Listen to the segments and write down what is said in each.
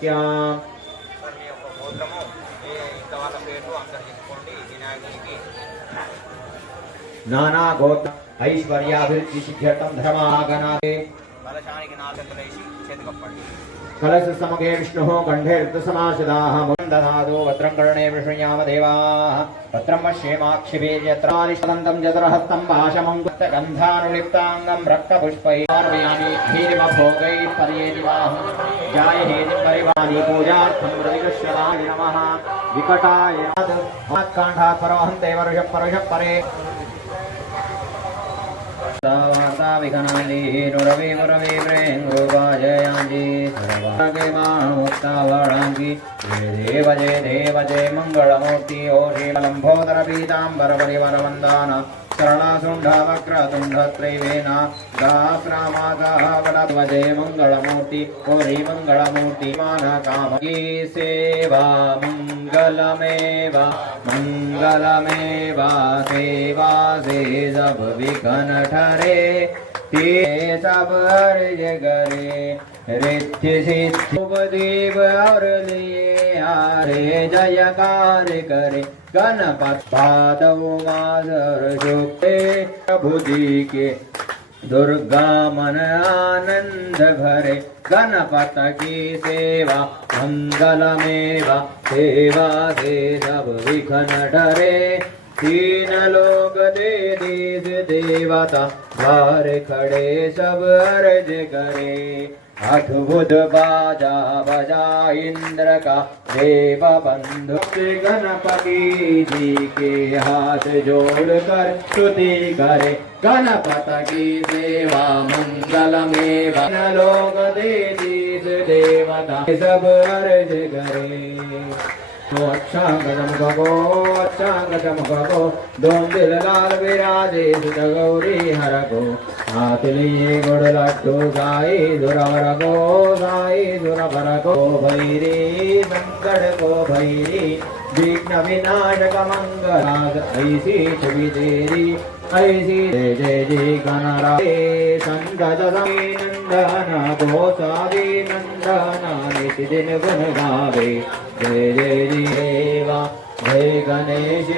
क्या नाना गोत्र ऐश्वर्याभिवृद्धि सिद्ध्यर्थं धर्मागणाते कलश समगे विष्णुः कंठे ऋतुसमासदाः मुन्दधादो भद्रं कर्णे विष्णुयाम देवाः भद्रं पश्येमाक्षिभिर्यत्रादिष्टदन्तं जतरहस्तं भाषमङ्गुत्तगन्धानुलिप्ताङ्गं रक्तपुष्पैर्वयामि भीर्मभोगैः पर्येदिवाहं जाय हेतिपरिवाणी पूजार्थं प्रतिगृह्यताय नमः विकटाय काण्ठात् परमहन्ते वर्षः परे वार्ता विघ्नानि नुरवि मुरवि प्रेङ्गुवाजयाञ्जि सर्वागे मुक्तावराङ्गि जय देव जय मंगलमूर्ति ओ श्रीमलम्भोदर पीताम्बर परिवरवन्दान शरणासुण्डवक्रतुण्डत्रैवेन सहस्रमासः वरध्वजे मङ्गलमूर्ति ओ श्रीमङ्गलमूर्ति मानकामकी सेवा मंगलमेव मंगलमेव सेवा से सब विघ्न ठरे ते सब अर्ज करे रिद्धि सिद्धि देव और लिए हरे जयकार करे गणपत पादव माधर शुक्ते प्रभु जी के दुर्गा मन आनंद भरे गणपत की सेवा मंगलमेव सेवा से सब विघ्न ठरे तीन लोग दे देश देवता बाहर खड़े सब अर्ज करे अद्भुत बाजा बजा इंद्र का देव बंधु गणपति जी के हाथ जोड़कर स्तुति करे गणपति की सेवा मंगलमेव लोग दे देश देवता सब अर्ज करे अच्छा गजम गगो दोम दिल लाल विराजे सुत गौरी हर को हाथ लिए गुड़ लड्डू गाई दुरवर को भैरी संकट को भैरी विघ्न विनाशक मंगलाद ऐसी छवि तेरी ऐसी जय जय जय गणराजे संगत नंदन गोसादी नंदन नित दिन गुण गावे जय जय देवा जय गणेश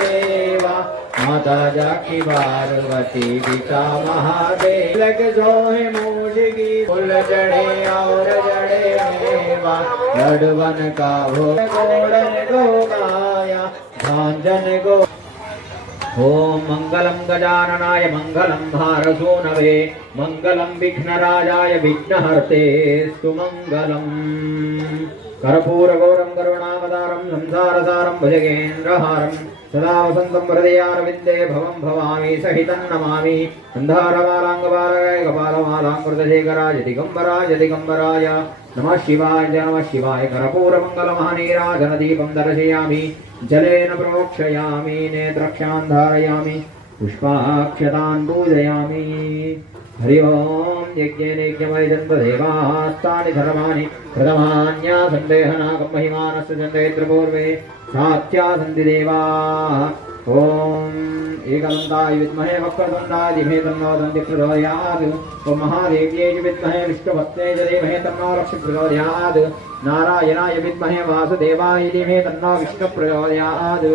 देवा माता जाकी पार्वती पिता महादेव लग सोहे मूषगी फूल जड़े और जड़े मेवा लडवन का भोग गोड़न गो गाया भांजन गो ओम मंगलम गजाननाय मंगलम भारसूनवे मंगलम विघ्नराजाय विघ्नहर्ते सुमंगलम कर्पूरगौरं करुणावतारं संसारसारं भुजगेन्द्रहारं सदा वसन्तं हृदयारविन्दे भवं भवामि सहितं नमामि अन्धारबालाङ्गबालकाय कपालमालाङ्कृतशेखराय दिगम्बराय नमः शिवाय कर्पूरमङ्गलमहानीराजनदीपं दर्शयामि जलेन प्रोक्षयामि नेत्रक्षान् धारयामि पुष्पाक्षतान् पूजयामि हरि ओम यज्ञेन यज्ञमय जन्मदेवास्तानि धर्माणि प्रथमान्या सन्देहनाकं महिमानस्य चन्द्रेन्द्रपूर्वे सात्या सन्ति देवाः ओम एकदन्ताय विद्महे वक्रतुण्डाय धीमहि तन्नो दन्ति प्रचोदयात् ओम महादेव्यै विद्महे विष्णुपत्न्यै च धीमहि तन्नो लक्ष्मी प्रचोदयात् नारायणाय विद्महे वासुदेवाय धीमहि तन्नो विष्णुः प्रचोदयात्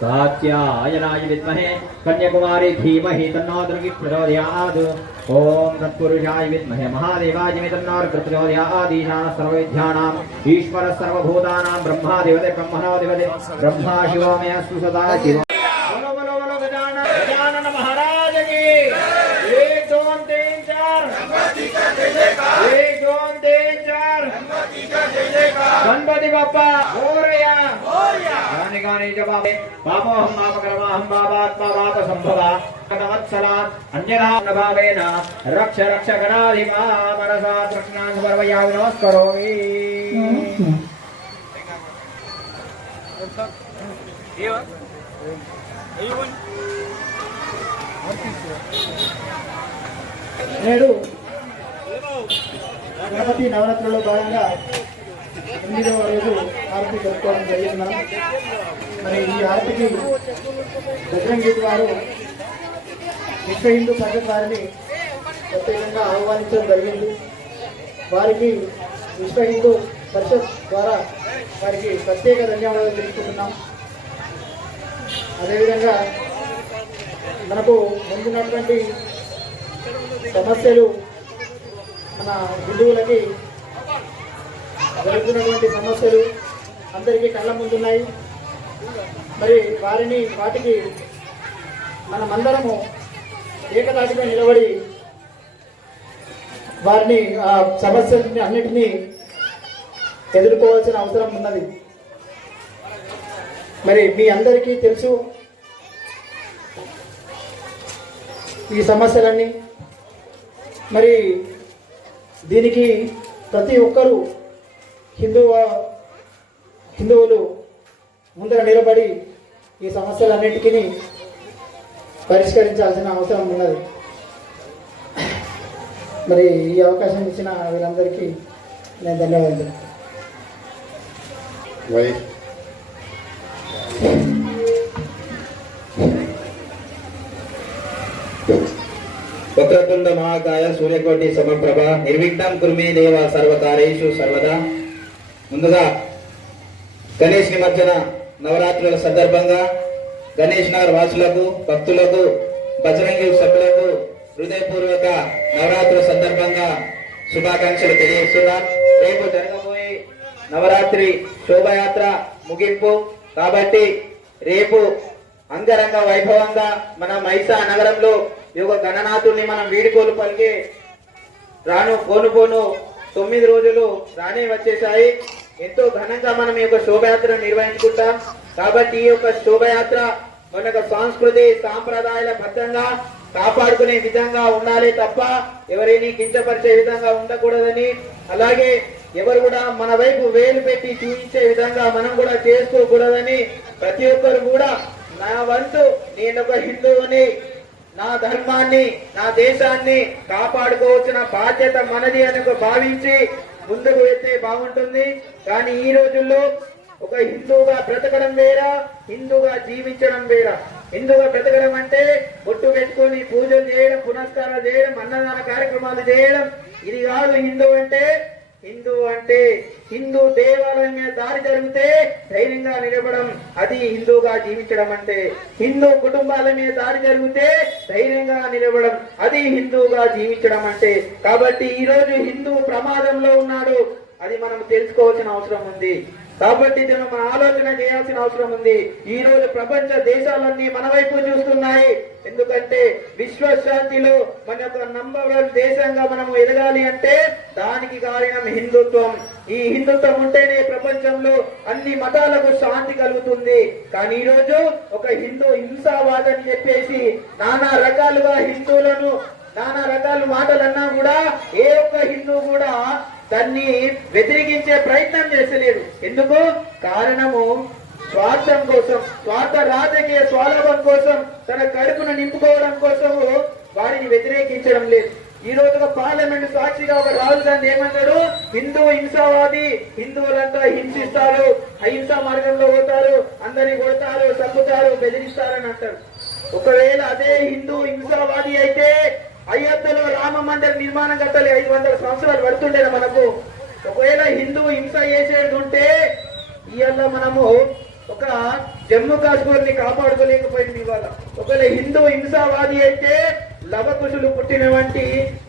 कात्यायनाय विद्महे कन्याकुमारी धीमहि तन्नो दुर्गी प्रचोदयात् ओम तत्पुरुषाय विद्महे महादेवाय धीमहि तन्नो रुद्रः प्रचोदयात् ईशानः सर्वविद्यानाम् ईश्वरः सर्वभूतानां ब्रह्माधिपते ब्रह्मणोऽधिपते ब्रह्मा शिवो मे अस्तु सदा शिव बोलो बोलो बोलो गजानन महाराज की 1 2 3 4 गणपति का जय जयकार 1 2 3 4 गणपति का जय जयकार गणपति बाप्पा मोरया गाने गाने जवाब पापोहं पापकर्माहं पापात्मा पापसंभवा कटवत्सलात् अन्यथा न भावेन रक्ष रक्ष गणाधिपा मनसा कृष्णान् समर्पयामि नमस्करोमि నేడు గణపతి నవరాత్రుల్లో భాగంగా 8వ రోజు ఆరతి జరుపుకోవడం జరిగింది. మరి ఈ ఆర్తికి బజరంగీ వారు విశ్వ హిందూ పరిషత్ వారిని ప్రత్యేకంగా ఆహ్వానించడం జరిగింది. వారికి విశ్వ హిందూ పరిషత్ ద్వారా వారికి ప్రత్యేక ధన్యవాదాలు తెలుపుకుంటున్నాం. అదేవిధంగా మనకు ముందున్నటువంటి సమస్యలు మన హిందువులకి జరుగుతున్నటువంటి సమస్యలు అందరికీ కళ్ళ ముందున్నాయి. మరి వాటికి మనమందరము ఏకతాటిగా నిలబడి వారిని ఆ సమస్యలని అన్నిటినీ ఎదుర్కోవాల్సిన అవసరం ఉన్నది. మరి మీ అందరికీ తెలుసు ఈ సమస్యలన్నీ. మరి దీనికి ప్రతి ఒక్కరూ హిందువులు ముందర నిలబడి ఈ సమస్యలన్నిటికీ పరిష్కరించాల్సిన అవసరం ఉన్నది. మరి ఈ అవకాశం ఇచ్చిన వీళ్ళందరికీ నేను ధన్యవాదాలు. వక్రతుండ మహాకాయ సూర్యకోటి సమప్రభ నిర్విఘ్నం కుర్మే దేవ సర్వకార్యేషు సర్వదా. ముందుగా గణేష్ నిమజ్జన నవరాత్రుల సందర్భంగా గణేష్ నగర్ వాసులకు, భక్తులకు, బజరంగి సభ్యులకు హృదయపూర్వక నవరాత్రుల సందర్భంగా శుభాకాంక్షలు తెలియజేస్తున్నాం. రేపు జరగబోయే నవరాత్రి శోభయాత్ర ముగింపు కాబట్టి రేపు అంగరంగ వైభవంగా మన మైసా నగరంలో ఈ యొక్క గణనాథుడిని మనం వీడుకోలు పలికి పోను 9 రోజులు రానే వచ్చేసాయి. ఎంతో ఘనంగా మనం ఈ యొక్క శోభయాత్రను నిర్వహించుకుంటాం. కాబట్టి ఈ యొక్క శోభయాత్ర మన యొక్క సంస్కృతి సాంప్రదాయాల బద్ధంగా కాపాడుకునే విధంగా ఉండాలి తప్ప ఎవరిని కించపరిచే విధంగా ఉండకూడదని, అలాగే ఎవరు కూడా మన వైపు వేలు పెట్టి చూపించే విధంగా మనం కూడా చేసుకోకూడదని ప్రతి ఒక్కరు కూడా నా వంతు నేను ఒక హిందువుని, నా ధర్మాన్ని, నా దేశాన్ని కాపాడుకోవాల్సిన బాధ్యత మనది అని భావించి ముందుకు వెళ్తే బాగుంటుంది. కానీ ఈ రోజుల్లో ఒక హిందువుగా బ్రతకడం వేరా, హిందువుగా జీవించడం వేరా. హిందువుగా బ్రతకడం అంటే బొట్టు పెట్టుకొని పూజలు చేయడం, పునస్కారాలు చేయడం, అన్నదాన కార్యక్రమాలు చేయడం, ఇది కాదు హిందువు అంటే. హిందూ దేవాలయం మీద దారి జరిగితే ధైర్యంగా నిలబడం, అది హిందూగా జీవించడం అంటే. హిందూ కుటుంబాల మీద దారి జరిగితే ధైర్యంగా నిలబడం, అది హిందూగా జీవించడం అంటే. కాబట్టి ఈ రోజు హిందూ ప్రమాదంలో ఉన్నాడు, అది మనం తెలుసుకోవాల్సిన అవసరం ఉంది. కాబట్టి దీన్ని మనం ఆలోచన చేయాల్సిన అవసరం ఉంది. ఈ రోజు ప్రపంచ దేశాలన్నీ మన వైపు చూస్తున్నాయి. ఎందుకంటే విశ్వశాంతిలో మన యొక్క నంబర్ 1 దేశంగా మనం ఎదగాలి అంటే దానికి కారణం హిందుత్వం. ఈ హిందుత్వం ఉంటేనే ప్రపంచంలో అన్ని మతాలకు శాంతి కలుగుతుంది. కానీ ఈ రోజు ఒక హిందూ హింసావాదం చెప్పేసి నానా రకాలుగా హిందువులను నానా రకాల మాటలన్నా కూడా ఏ ఒక్క హిందూ కూడా దాన్ని వ్యతిరేకించే ప్రయత్నం చేసలేడు. ఎందుకు? కారణము స్వార్థం కోసం, స్వార్థ రాజకీయ స్వలాభం కోసం, తన కడుపును నింపుకోవడం కోసము వారిని వ్యతిరేకించడం లేదు. ఈ రోజు పార్లమెంట్ సాక్షిగా ఒక రాహుల్ గాంధీ ఏమన్నాడు? హిందూ హింసావాది, హిందువులంతా హింసిస్తారు, అహింసా మార్గంలో పోతారు, అందరినీ కొడతారు, చంపుతారు, బెదిరిస్తారని అంటారు. ఒకవేళ అదే హిందూ హింసావాది అయితే అయోధ్యలో రామ మందిర నిర్మాణం కట్టాలి, 500 సంవత్సరాలు పడుతుండేనా మనకు? ఒకవేళ హిందూ హింస చేసేది ఉంటే ఇవాళ మనము ఒక జమ్మూ కాశ్మీర్ ని కాపాడుకోలేకపోయింది. ఇవాళ ఒకవేళ హిందూ హింసావాది అయితే లవకుశులు పుట్టిన వంటి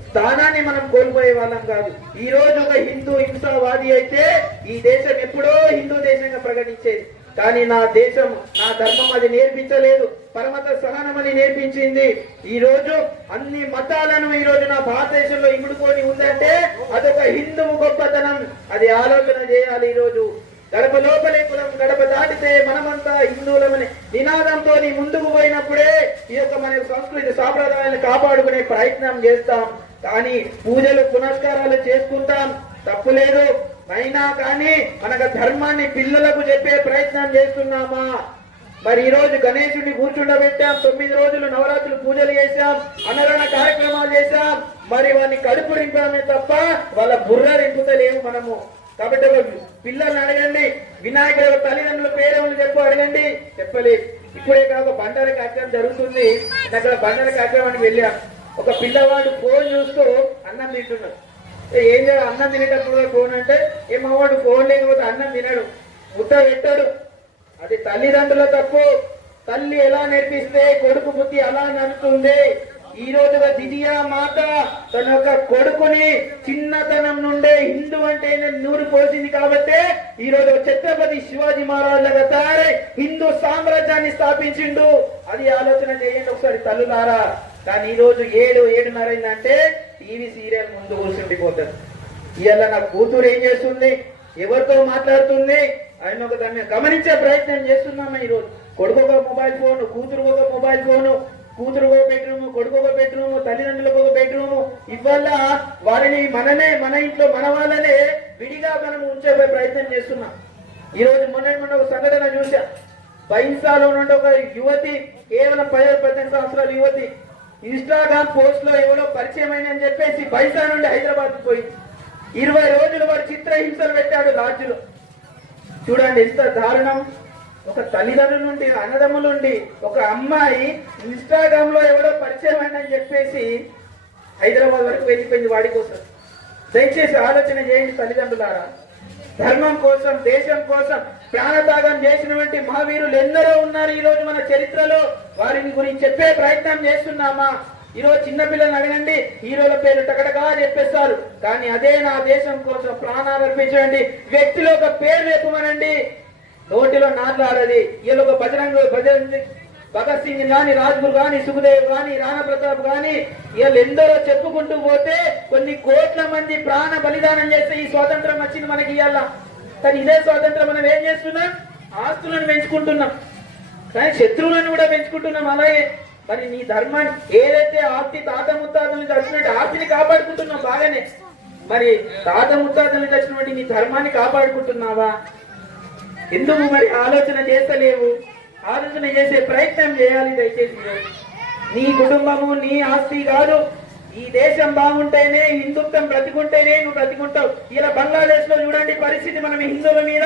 స్థానాన్ని మనం కోల్పోయే వాళ్ళం కాదు. ఈ రోజు ఒక హిందూ హింసావాది అయితే ఈ దేశం ఎప్పుడో హిందూ దేశంగా ప్రకటించేది. కానీ నా దేశం, నా ధర్మం అది నేర్పించలేదు. పరమత సహనమని నేర్పించింది. ఈ రోజు అన్ని మతాలను ఈ రోజు నా భారతదేశంలో ఇముడుకొని ఉందంటే అదొక హిందువు గొప్పతనం. అది ఆలోచన చేయాలి. ఈ రోజు గడప లోపలే కులం, గడప దాటితే మనమంతా హిందువులమని నినాదంతో ముందుకు పోయినప్పుడే ఈ యొక్క మన సంస్కృతి సాంప్రదాయాలను కాపాడుకునే ప్రయత్నం చేస్తాం. కానీ పూజలు పునస్కారాలు చేసుకుంటాం, తప్పులేదు. అయినా కానీ మనకు ధర్మాన్ని పిల్లలకు చెప్పే ప్రయత్నం చేస్తున్నామా? మరి ఈ రోజు గణేశుడిని కూర్చుండబెట్టాం, 9 రోజులు నవరాత్రులు పూజలు చేశాం, అన్నదాన కార్యక్రమాలు చేశాం. మరి వాడిని కడుపు రింపడమే తప్ప వాళ్ళ బుర్ర రింపుతలేము మనము. కాబట్టి ఒక పిల్లల్ని అడగండి, వినాయకుడు తల్లిదండ్రుల పేరు చెప్పు అడగండి, చెప్పలేదు. ఇప్పుడే కాక బండార కార్యక్రమం జరుగుతుంది, అక్కడ బండార కార్యక్రమానికి వెళ్ళా. ఒక పిల్లవాడు ఫోన్ చూస్తూ అన్నం తింటున్నాడు. ఏం చేయాలి, అన్నం తినేటప్పుడు ఫోన్ అంటే ఏమవాడు ఫోన్ లేకపోతే అన్నం తినడు, ముద్ద పెట్టాడు. అది తల్లిదండ్రుల తప్పు. తల్లి ఎలా నేర్పిస్తే కొడుకు బుద్ధి అలా నడుస్తుంది. ఈ రోజుగా దిదియా మాత తన యొక్క కొడుకుని చిన్నతనం నుండే హిందూ అంటే నూరు పోసింది కాబట్టి ఈ రోజు ఛత్రపతి శివాజీ మహారాజ్ లాగా తయారై హిందూ సామ్రాజ్యాన్ని స్థాపించిండు. అది ఆలోచన చేయండి ఒకసారి తల్లులారా. కానీ ఈ రోజు 7:30 అయిందంటే టీవీ సీరియల్ ముందు కూర్చుండిపోతారు. ఇవాళ నా కూతురు ఏం చేస్తుంది, ఎవరితో మాట్లాడుతుంది ఆయన ఒక దాన్ని గమనించే ప్రయత్నం చేస్తున్నామా? ఈ రోజు కొడుకు ఒక మొబైల్ ఫోన్, కూతురు ఒక మొబైల్ ఫోను, కూతురు ఒక బెడ్రూమ్, కొడుకు ఒక బెడ్రూమ్, తల్లిదండ్రులకు ఒక బెడ్రూమ్. ఇవల్ల వారిని మన ఇంట్లో మన వాళ్ళనే విడిగా మనం ఉంచే ప్రయత్నం చేస్తున్నాం. ఈ రోజు మొన్న ఒక సంఘటన చూసా. బైన్సాలో నుండి ఒక యువతి, కేవలం 18 సంవత్సరాల యువతి, ఇన్స్టాగ్రామ్ పోస్ట్ లో ఎవరో పరిచయం అని చెప్పేసి బైన్సా నుండి హైదరాబాద్ పోయింది. 20 రోజులు వాడు చిత్రహింసలు పెట్టాడు లాడ్జిలో. చూడండి ఎంత దారుణం. ఒక తల్లిదండ్రుల నుండి, అన్నదమ్ముల నుండి ఒక అమ్మాయి ఇన్స్టాగ్రామ్ లో ఎవడో పరిచయం అని చెప్పేసి హైదరాబాద్ వరకు వెళ్ళిపోయింది వాడి కోసం. దయచేసి ఆలోచన చేయండి తల్లిదండ్రులారా. ధర్మం కోసం, దేశం కోసం ప్రాణత్యాగం చేసినటువంటి మహావీరులు ఎందరో ఉన్నారు ఈ రోజు మన చరిత్రలో. వారిని గురించి చెప్పే ప్రయత్నం చేస్తున్నామా? ఈ రోజు చిన్నపిల్లల్ని అడగండి, హీరోల పేర్లు టకటగా చెప్పేస్తారు. కానీ అదే నా దేశం కోసం ప్రాణాలు అర్పించండి వ్యక్తిలో ఒక పేరు చెప్పమనండి, నోటిలో నాట్లాడది. వీళ్ళు ఒక బజరంగ్ భగత్ సింగ్ గాని, రాజ్గురు గాని, సుఖదేవ్ గాని, రాణా ప్రతాప్ గాని, వీళ్ళు ఎందరో చెప్పుకుంటూ పోతే కొన్ని కోట్ల మంది ప్రాణ బలిదానం చేస్తే ఈ స్వాతంత్రం వచ్చింది మనకి ఇవాళ. కానీ ఇదే స్వాతంత్రం మనం ఏం చేస్తున్నాం? ఆస్తులను పెంచుకుంటున్నాం, కానీ శత్రువులను కూడా పెంచుకుంటున్నాం. అలాగే మరి నీ ధర్మాన్ని ఏదైతే ఆస్తి తాత ముత్తాతల నుంచి వచ్చినట్టు ఆస్తిని కాపాడుకుంటున్నావు బాగానే, మరి తాత ముత్తాతల నుంచి వచ్చినటువంటి నీ ధర్మాన్ని కాపాడుకుంటున్నావా? ఎందుకు మరి ఆలోచన చేస్తలేవు? ఆలోచన చేసే ప్రయత్నం చేయాలి దయచేసి. నీ కుటుంబము నీ ఆస్తి కాదు, ఈ దేశం బాగుంటేనే, హిందుత్వం బ్రతికుంటేనే నువ్వు బ్రతికుంటావు. ఇలా బంగ్లాదేశ్ లో చూడండి పరిస్థితి, మనం హిందువుల మీద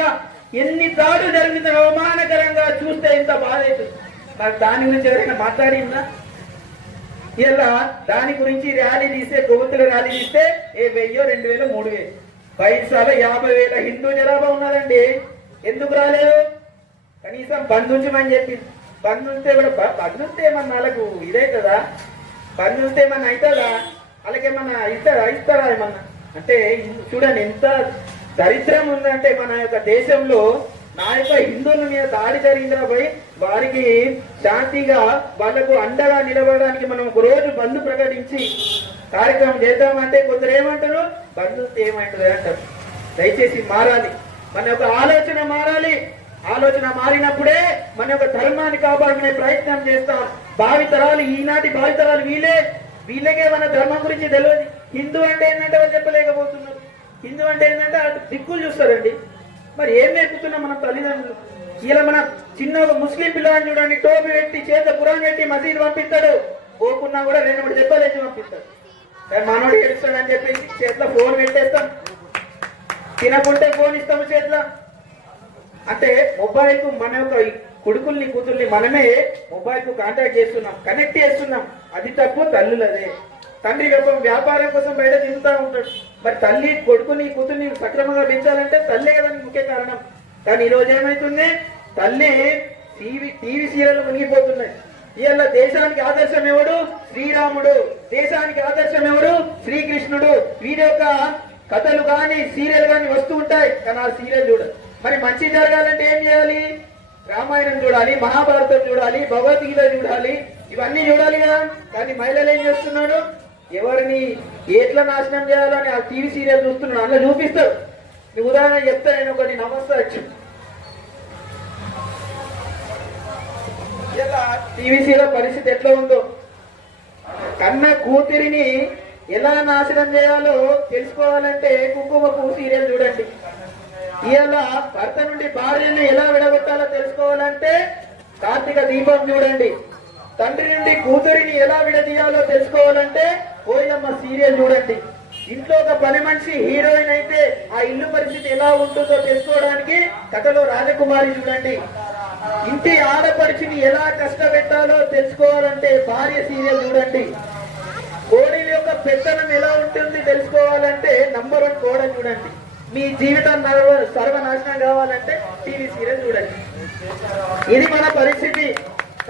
ఎన్ని దాడులు జరుగుతున్న అవమానకరంగా చూస్తే ఎంత బాధ అవుతుంది. మరి దాని గురించి ఎవరైనా మాట్లాడిందా? ఇలా దాని గురించి ర్యాలీ తీస్తే, కొవ్వొత్తుల ర్యాలీ తీస్తే 1000, 2000, 3000 బైసాలో 50,000 హిందూ జనాభా ఉన్నదండి. ఎందుకు రాలేదు? కనీసం బంద్ ఉంచమని చెప్పింది. బంద్ ఉంటే కూడా బంద్ ఉంటే ఏమన్నా వాళ్ళకు ఇదే కదా, బంద్ ఉంటే ఏమన్నా అవుతుందా? వాళ్ళకేమన్నా ఇస్తారా ఏమన్నా? అంటే చూడండి ఎంత దరిద్రం ఉందంటే మన యొక్క దేశంలో. నా యొక్క హిందువుల మీద దాడి జరిగిందిరా వారికి శాంతిగా వాళ్లకు అండగా నిలబడడానికి మనం ఒక రోజు బంద్ ప్రకటించి కార్యక్రమం చేద్దామంటే కొందరు ఏమంటారు, బంద్ ఏమంటారు అంటారు. దయచేసి మారాలి, మన యొక్క ఆలోచన మారాలి. ఆలోచన మారినప్పుడే మన యొక్క ధర్మాన్ని కాపాడుకునే ప్రయత్నం చేస్తాం. భావితరాలు, ఈనాటి భావితరాలు వీళ్ళకే మన ధర్మం గురించి తెలియదు. హిందూ అంటే ఏంటంటే వాళ్ళు చెప్పలేకపోతున్నారు. హిందూ అంటే ఏంటంటే అటు దిక్కులు చూస్తారండి. మరి ఏం నేర్పుతున్నాం మనం తల్లిదండ్రులు? ఇలా మన చిన్న ఒక ముస్లిం పిల్లవాడిని చూడండి, టోపీ పెట్టి చేత పురాణం పెట్టి మసీదు పంపిస్తాడు, పోకున్నా కూడా 2-3 దెబ్బలు వేసి పంపిస్తాడు. మనోడు ఏడుస్తాడని చెప్పేసి చేతిలో ఫోన్ పెట్టేస్తాం, తినకుంటే ఫోన్ ఇస్తాము చేతిలో. అంటే మొబైల్ కు మన యొక్క కొడుకుల్ని కూతుర్ని మనమే మొబైల్ కు కాంటాక్ట్ చేస్తున్నాం, కనెక్ట్ చేస్తున్నాం. అది తప్పు తల్లులదే. తండ్రి వ్యాపారం కోసం బయట తిరుగుతూ ఉంటాడు. మరి తల్లి కొడుకుని కూతుర్ని సక్రమంగా పెంచాలంటే తల్లే కదా ముఖ్య కారణం. కానీ ఈరోజు ఏమైతుంది, తల్లి టీవీ సీరియల్ మునిగిపోతున్నాయి. ఇవాళ దేశానికి ఆదర్శం ఎవడు? శ్రీరాముడు. దేశానికి ఆదర్శం ఎవరు? శ్రీకృష్ణుడు. వీరి యొక్క కథలు కానీ సీరియల్ కానీ వస్తూ ఉంటాయి, కానీ ఆ సీరియల్ చూడదు. మరి మంచి జరగాలంటే ఏం చేయాలి? రామాయణం చూడాలి, మహాభారతం చూడాలి, భగవద్గీత చూడాలి, ఇవన్నీ చూడాలి కదా. కానీ మహిళలు ఏం చేస్తున్నారు? ఎవరిని ఎట్లా నాశనం చేయాలో అని ఆ టీవీ సీరియల్ చూస్తున్నాడు, అందులో చూపిస్తారు. నీ ఉదాహరణ చెప్తా నేను ఒకటి, నమస్తే. ఇలా టీవీ సీరియల్ పరిస్థితి ఎట్లా ఉందో, కన్న కూతురిని ఎలా నాశనం చేయాలో తెలుసుకోవాలంటే కుంకుమ పువ్వు సీరియల్ చూడండి. ఇవాళ భర్త నుండి భార్యను ఎలా విడగొట్టాలో తెలుసుకోవాలంటే కార్తీక దీపం చూడండి. తండ్రి నుండి కూతురిని ఎలా విడదీయాలో తెలుసుకోవాలంటే కోయిలమ్మ సీరియల్ చూడండి. ఇంట్లో ఒక పని మనిషి హీరోయిన్ అయితే ఆ ఇల్లు పరిస్థితి ఎలా ఉంటుందో తెలుసుకోవడానికి కథలో రాజకుమారి చూడండి. ఇంటి ఆడపడిచిని ఎలా కష్టపెట్టాలో తెలుసుకోవాలంటే భార్య సీరియల్ చూడండి. కోడలి యొక్క పెత్తనం ఎలా ఉంటుంది తెలుసుకోవాలంటే నంబర్ 1 కోడలు చూడండి. మీ జీవితం సర్వనాశనం కావాలంటే టీవీ సీరియల్ చూడండి. ఇది మన పరిస్థితి.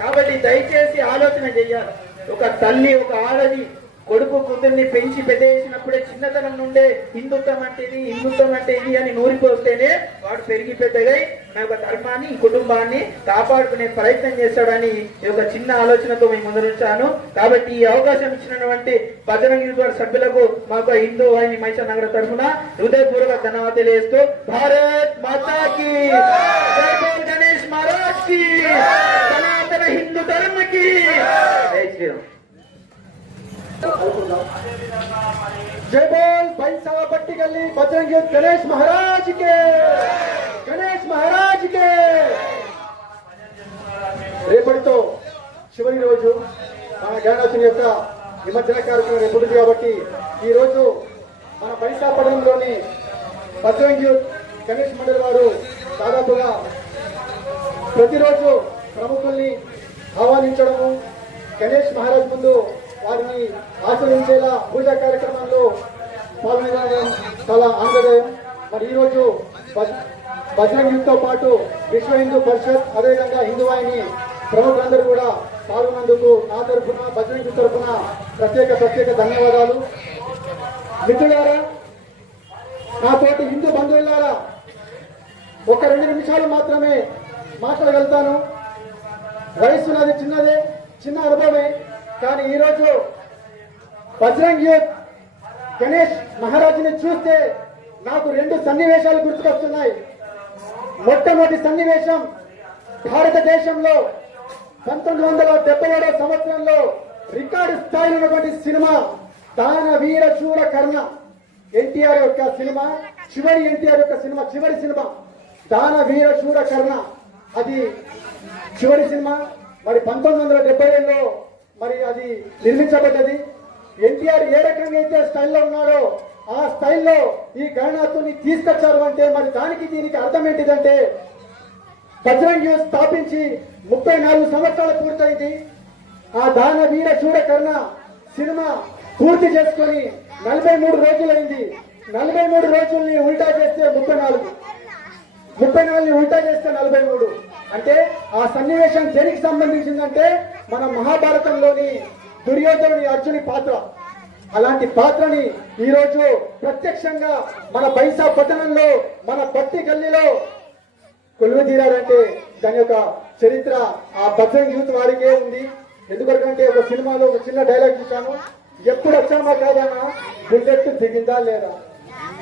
కాబట్టి దయచేసి ఆలోచన చెయ్యాలి. ఒక తల్లి ఒక ఆడది కొడుకు కూతుర్ని పెంచి పెద్ద చేసినప్పుడే చిన్నతనం నుండే హిందుత్వం అంటే ఇది అని నూరిపోస్తేనే వాడు పెరిగి పెద్దగై నా యొక్క ధర్మాన్ని కుటుంబాన్ని కాపాడుకునే ప్రయత్నం చేస్తాడని ఈ యొక్క చిన్న ఆలోచనతో మేము ముందుంచాను. కాబట్టి ఈ అవకాశం ఇచ్చినటువంటి బజరంగ యూత్ సభ్యులకు మాకు హిందూ వాహిని మైసూర్ నగర తరఫున హృదయపూర్వక ధన్యవాదాలు తెలియజేస్తూ భారత్ మాతాకి జై బోల్ గణేష్ మహారాజ్ కి సనాతన హిందూ ధర్మ కి జై శ్రీరామ్. जय बोल भैंसा पट्टी गली बजरंग यूथ गणेश महाराज के రేపటితో చివరి రోజు మన గణనాథుని యొక్క నిమజ్జన కార్యక్రమం రేపటిది. కాబట్టి ఈ రోజు మన బైసా పట్టణంలోని బజరంగ్ యూత్ గణేష్ మండలి వారు దాదాపుగా ప్రతిరోజు ప్రముఖుల్ని ఆహ్వానించడము, గణేష్ మహారాజ్ ముందు వారిని ఆచరించేలా పూజా కార్యక్రమంలో పాల్గొనడం చాలా ఆనందదాయం. మరి ఈరోజు బజరంగ్ యూత్తో పాటు విశ్వ హిందూ పరిషత్ అదేవిధంగా హిందూ వాహిని ప్రముఖులందరూ కూడా పాల్గొన్నందుకు నా తరఫున బజరంగ్ యూత్ తరఫున ప్రత్యేక ధన్యవాదాలు. మిత్రులారా, నాతోటి హిందూ బంధువులారా, ఒక 2 నిమిషాలు మాత్రమే మాట్లాడగలుగుతాను. వయస్సు నాది చిన్న అనుభవమే. కానీ ఈరోజు బజరంగ్ యూత్ గణేష్ మహారాజుని చూస్తే నాకు 2 సన్నివేశాలు గుర్తుకొస్తున్నాయి. మొట్టమొదటి సన్నివేశం, భారతదేశంలో 1977 సంవత్సరంలో రికార్డు స్థాయిలో ఉన్నటువంటి సినిమా దాన వీర శూర కర్ణ, ఎన్టీఆర్ యొక్క సినిమా, చివరి సినిమా దాన వీర శూర కర్ణ. అది చివరి సినిమా. మరి 1977లో మరి అది నిర్మించబడ్డది. ఎన్టీఆర్ ఏ రకంగా అయితే స్టైల్లో ఉన్నారో ఆ స్టైల్లో ఈ గణనాథుని తీసుకొచ్చారు అంటే మరి దీనికి అర్థం ఏంటిదంటే బజరంగ్ యూత్ స్థాపించి 34 సంవత్సరాలు పూర్తయింది. ఆ దాన వీర శూర కర్ణ సినిమా పూర్తి చేసుకొని 43 రోజులైంది. 43 రోజుల్ని ఉల్టా చేస్తే 34ని ఉల్టా చేస్తే 43. అంటే ఆ సన్నివేశం దేనికి సంబంధించిందంటే మన మహాభారతంలోని దుర్యోధనుని అర్జుని పాత్ర. అలాంటి పాత్రని ఈరోజు ప్రత్యక్షంగా మన బైసా పట్టణంలో మన పట్టి గల్లీలో కొలువు తీరారంటే దాని యొక్క చరిత్ర ఆ బజరంగ్ యూత్ వారికే ఉంది. ఎందుకంటే ఒక సినిమాలో ఒక చిన్న డైలాగ్ చూశాను, ఎప్పుడు వచ్చామా కాదమ్మా, బుల్లెట్ దిగిందా లేదా.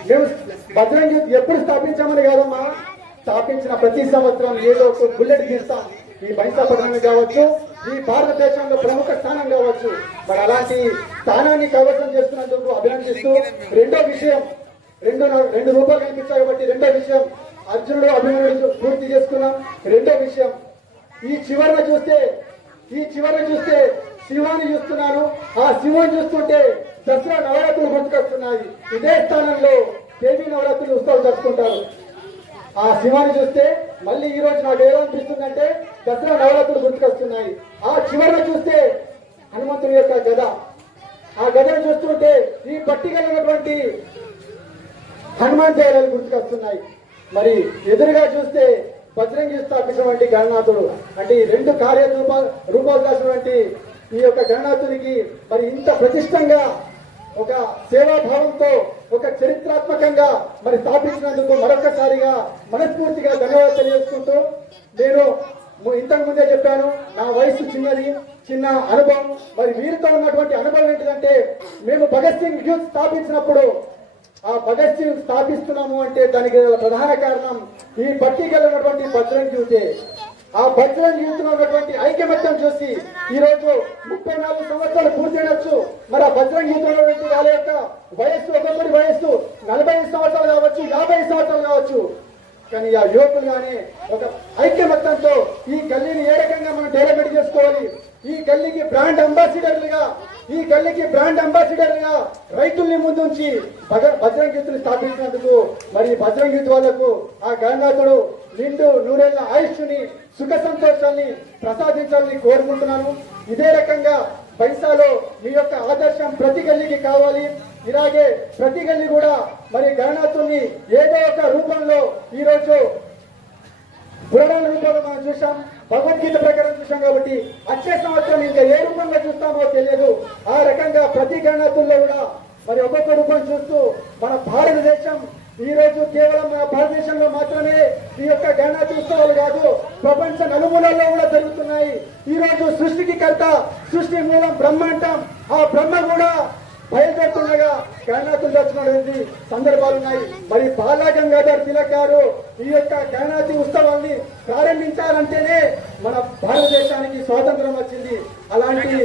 మేము బజరంగ్ యూత్ ఎప్పుడు స్థాపించామని కాదమ్మా, స్థాపించిన ప్రతి సంవత్సరం ఏదో ఒక బుల్లెట్ తీస్తాం. ఈ బైసా పట్టణం కావచ్చు, ఈ భారతదేశంలో ప్రముఖ స్థానం కావచ్చు. మరి అలాంటి స్థానాన్ని కైవసం చేసుకున్నందుకు అభినందిస్తూ, రెండో విషయం, 2 రూపాయలు కనిపించాయి కాబట్టి రెండో విషయం, అర్జునుడు అభిమన్యుడు పూర్తి చేసుకున్నాం. రెండో విషయం, ఈ చివరిని చూస్తే శివాన్ని చూస్తున్నాను. ఆ శివుని చూస్తుంటే దసరా నవరాత్రులు గుర్తుకొస్తున్నాయి. ఇదే స్థానంలో దేవీ నవరాత్రులు ఉత్సవాలు జరుపుకుంటారు. ఆ శివాన్ని చూస్తే మళ్ళీ ఈ రోజు నాకు ఏమనిపిస్తుందంటే దసరా నవరాత్రులు గుర్తుకొస్తున్నాయి. ఆ చివరిని చూస్తే హనుమంతుని యొక్క గద, ఆ గదను చూస్తుంటే ఈ పట్టికలైనటువంటి హనుమాన్ జయాలు గుర్తుకొస్తున్నాయి. మరి ఎదురుగా చూస్తే బజరంగి స్థాపించినటువంటి గణనాథుడు అంటే ఈ 2 రూపాలు కాసినటువంటి ఈ యొక్క గణనాథుడికి మరి ఇంత ప్రతిష్టంగా ఒక సేవాభావంతో ఒక చరిత్రాత్మకంగా మరి స్థాపించినందుకు మరొకసారిగా మనస్ఫూర్తిగా ధన్యవాదాలు తెలియజేసుకుంటూ, నేను ఇంతకు ముందే చెప్పాను, నా వయసు చిన్న అనుభవం. మరి వీరితో ఉన్నటువంటి అనుభవం ఏంటిదంటే, మేము భగత్ సింగ్ యూత్ స్థాపించినప్పుడు ఆ భగత్ సింగ్ స్థాపిస్తున్నాము అంటే దానికి ప్రధాన కారణం ఈ పట్టికలో ఉన్నటువంటి బజరంగ్ యూతే. ఆ బజరంగ్ యూత్ లో ఉన్నటువంటి ఐకమత్యం చూసి ఈ రోజు 34 సంవత్సరాలు పూర్తయినచ్చు. మరి ఆ బజరంగ్ యూత్ లో వాళ్ళ యొక్క వయస్సు, ఒక్కొక్కరి వయస్సు 45 సంవత్సరాలు కావచ్చు, 50 సంవత్సరాలు కావచ్చు. కానీ ఆ యువకులు కానీ ఒక ఐక్యమత్యంతో ఈ గల్లీని ఏ రకంగా మనం డెవలప్మెంట్ చేసుకుంటాం చేసుకోవాలి. ఈ గల్లీకి బ్రాండ్ అంబాసిడర్లుగా రైతుల్ని ముందుంచి బజరంగ్ యూత్ని స్థాపించినందుకు మరి బజరంగ్ యూత్ వాళ్లకు ఆ గణనాథుడు నిండు నూరేళ్ల ఆయుష్ని సుఖ సంతోషాన్ని ప్రసాదించాలని కోరుకుంటున్నాను. ఇదే రకంగా పైసాలో మీ యొక్క ఆదర్శం ప్రతి గల్లీకి కావాలి. ఇలాగే ప్రతి గల్లీ కూడా మరి గణనాథుని ఏదో ఒక రూపంలో ఈ రోజు పురాణాల రూపంలో మనం చూసాం, భగవద్గీత ప్రకారం చూసాం. కాబట్టి వచ్చే సంవత్సరం ఇంకా ఏ రూపంలో చూస్తామో తెలియదు. ఆ రకంగా ప్రతి గణనాథుల్లో కూడా మరి ఒక్కొక్క రూపం చూస్తూ మన భారతదేశం ఈ రోజు కేవలం మన భారతదేశంలో మాత్రమే ఈ యొక్క గణనాథ ఉత్సవాలు కాదు, ప్రపంచ నలుమూలల్లో కూడా జరుగుతున్నాయి. ఈ రోజు సృష్టికి కర్త, సృష్టి మూలం బ్రహ్మ అంటాం. ఆ బ్రహ్మ కూడా బయలుదేరుతుండగా గణనాథులు దర్శనమైంది సందర్భాలు ఉన్నాయి. మరి బాల గంగాధర్ తిలక్ గారు ఈ యొక్క గణనాథి ఉత్సవాన్ని ప్రారంభించాలంటేనే మన భారతదేశానికి స్వాతంత్రం వచ్చింది. అలాంటి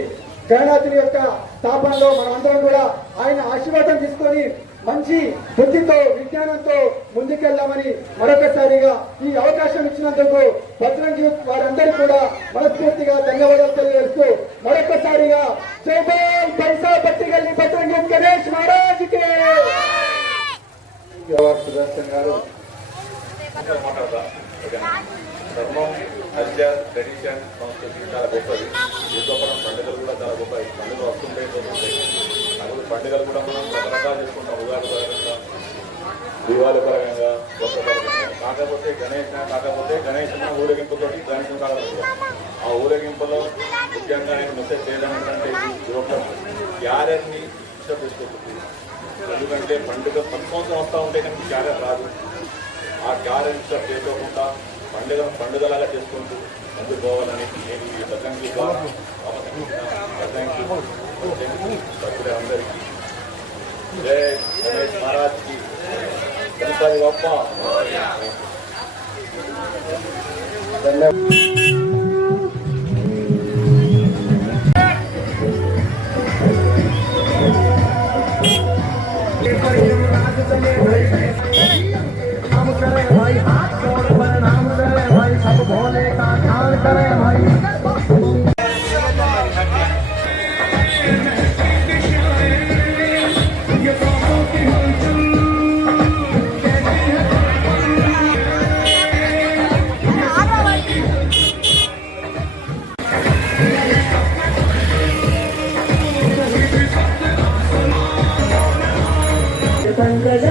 గణనాథుని యొక్క స్థాపనలో మనమందరం కూడా ఆయన ఆశీర్వాదం తీసుకొని మంచి బుద్ధితో విజ్ఞానంతో ముందుకెళ్దామని మరొకసారిగా ఈ అవకాశం ఇచ్చినందుకు బజరంగ్ యూత్ వారందరికీ కూడా మనస్ఫూర్తిగా ధన్యవాదాలు తెలియజేస్తూ మరొకసారిగా జై బోల్ పైసా పట్టిగల్లి బజరంగ్ యూత్ గణేష్ మహారాజ్ కి సుదర్శన్ గారు ధర్మం, హత్య, ట్రెడిషన్, సంస్కృతి చాలా గొప్పది. ఈ గొప్పడం పండుగలు కూడా చాలా గొప్పవి. పండుగలు వస్తుంటాయి, పోతుంటాయి. అప్పుడు పండుగలు కూడా మనం రకరకాలు చేసుకుంటాం. ఉగాది పరంగా, దీవాళి పరంగా, కొత్త పరంగా. కాకపోతే గణేష్ ఊరేగింపుతోటి గణేశం కాగలుగుతాం. ఆ ఊరేగింపులో ముఖ్యంగా నేను మెసేజ్ చేయడం ఏంటంటే యువకులు క్యారెట్ని ఇష్టం చేసుకోవచ్చు. ఎందుకంటే పండుగ 10 సంవత్సరం వస్తూ ఉంటే కానీ క్యారెట్ రాదు. ఆ క్యారెట్ ఇష్టం చేసుకోకుండా పండుగలాగా చేసుకుంటూ ముందుకు పోవాలని నేను ఈ బజరంగి ద్వారా భక్తులు అందరికీ జై గణేష్ మహారాజ్కి గణపతి బప్ప. पंकज